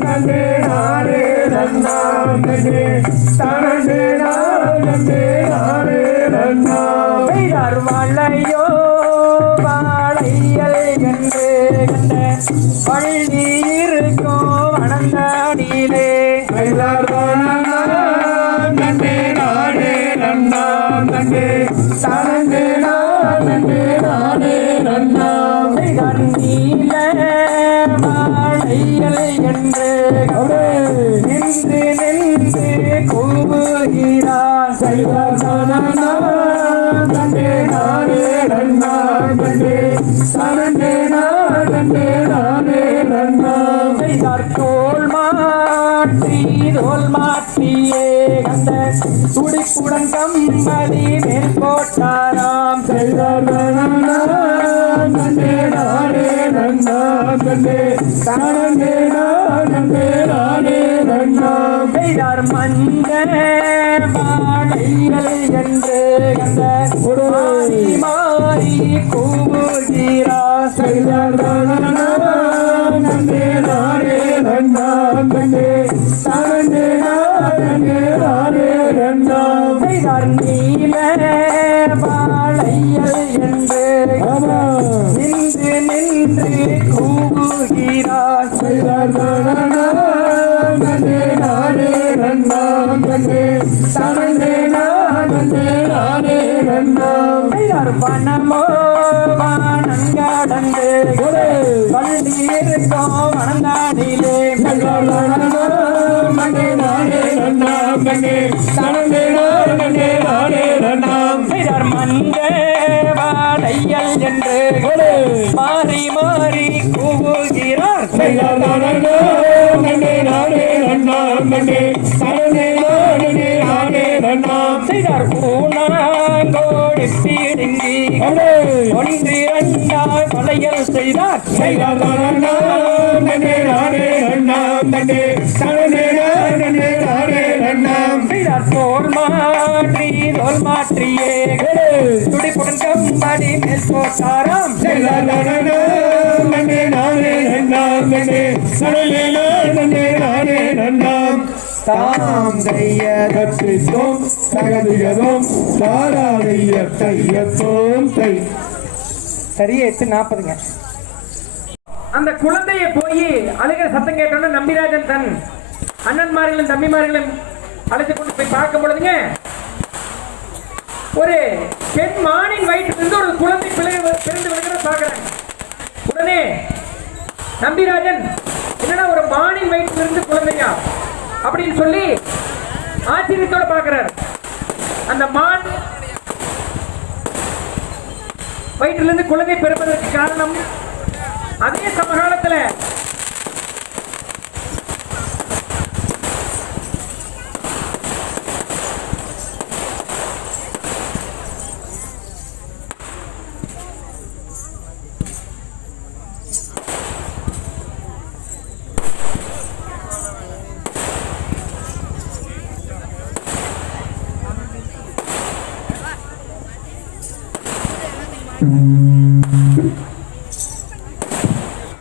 நன்னே நானே நன்னாம் நன்னே தானே நானே நானே நன்னாம் பெய்தார் வாழையோ வாழையல் என்று கண்ட. பள்ளி இருக்கும் வனந்தாடியிலே வாழையல் என்று நின்று நின்று கூவுகிறார். கைலார் நானே நன்னாம் நன்னே தானே நானே நானே நன்னாம் செய்தார் தோல் மாற்றி தோல் மாற்றியே அந்த துடிப்புடன் கம்பளி மேல் போட்டாராம். கைலார் தானாம் நன்னாம் நன்னே தானே நானே நானே நன்னாம் செய்தார் மஞ்ச மாலைகள் என்று அந்த மாறி மாறி கைலார் தானாம் நன்னே நானே தானே செய்தார் நீல வாழையல் என்று நின்று கூவுகிறார் கைலார் தானாம் நன்னே நானே நன்னாம் நன்னே தானே நானே நானே நன்னாம் செய்தார் இருக்கோம் வாடையல் என்று மாறி மாறி கூவுகிறார். செய்தார். தானாம் நன்னே நானே நன்னாம் செய்தார் செய்தார். மாற்றி தோல் மாற்றியே துடிப்புடன் கம்படி மேல் போட்டாராம். தாம் தைய கற்றித்தோம் தாராதைய தையத்தோம் தை. சரியா எட்டு நாற்பதுங்க. அந்த குழந்தையை போய் அழுகிற சத்தம் கேட்டோன்னு நம்பிராஜன் தன் அண்ணன்மார்களும் தம்பிமார்களும் அழைத்து கொண்டு போய் பார்க்கும் பொழுதுங்க ஒரு பெண் மானின் வயிற்றிலிருந்து ஒரு குழந்தை பிழை பிறந்து விடுகிற பார்க்கிறாங்க உடனே நம்பிராஜன் என்னடா ஒரு மானின் வயிற்றிலிருந்து குழந்தையா? அப்படின்னு சொல்லி ஆச்சரியத்தோட பார்க்கிறார். அந்த மான் வயிற்றிலிருந்து குழந்தை பிறப்பதற்கு காரணம் அதே சமகாலத்துல Mm-hmm.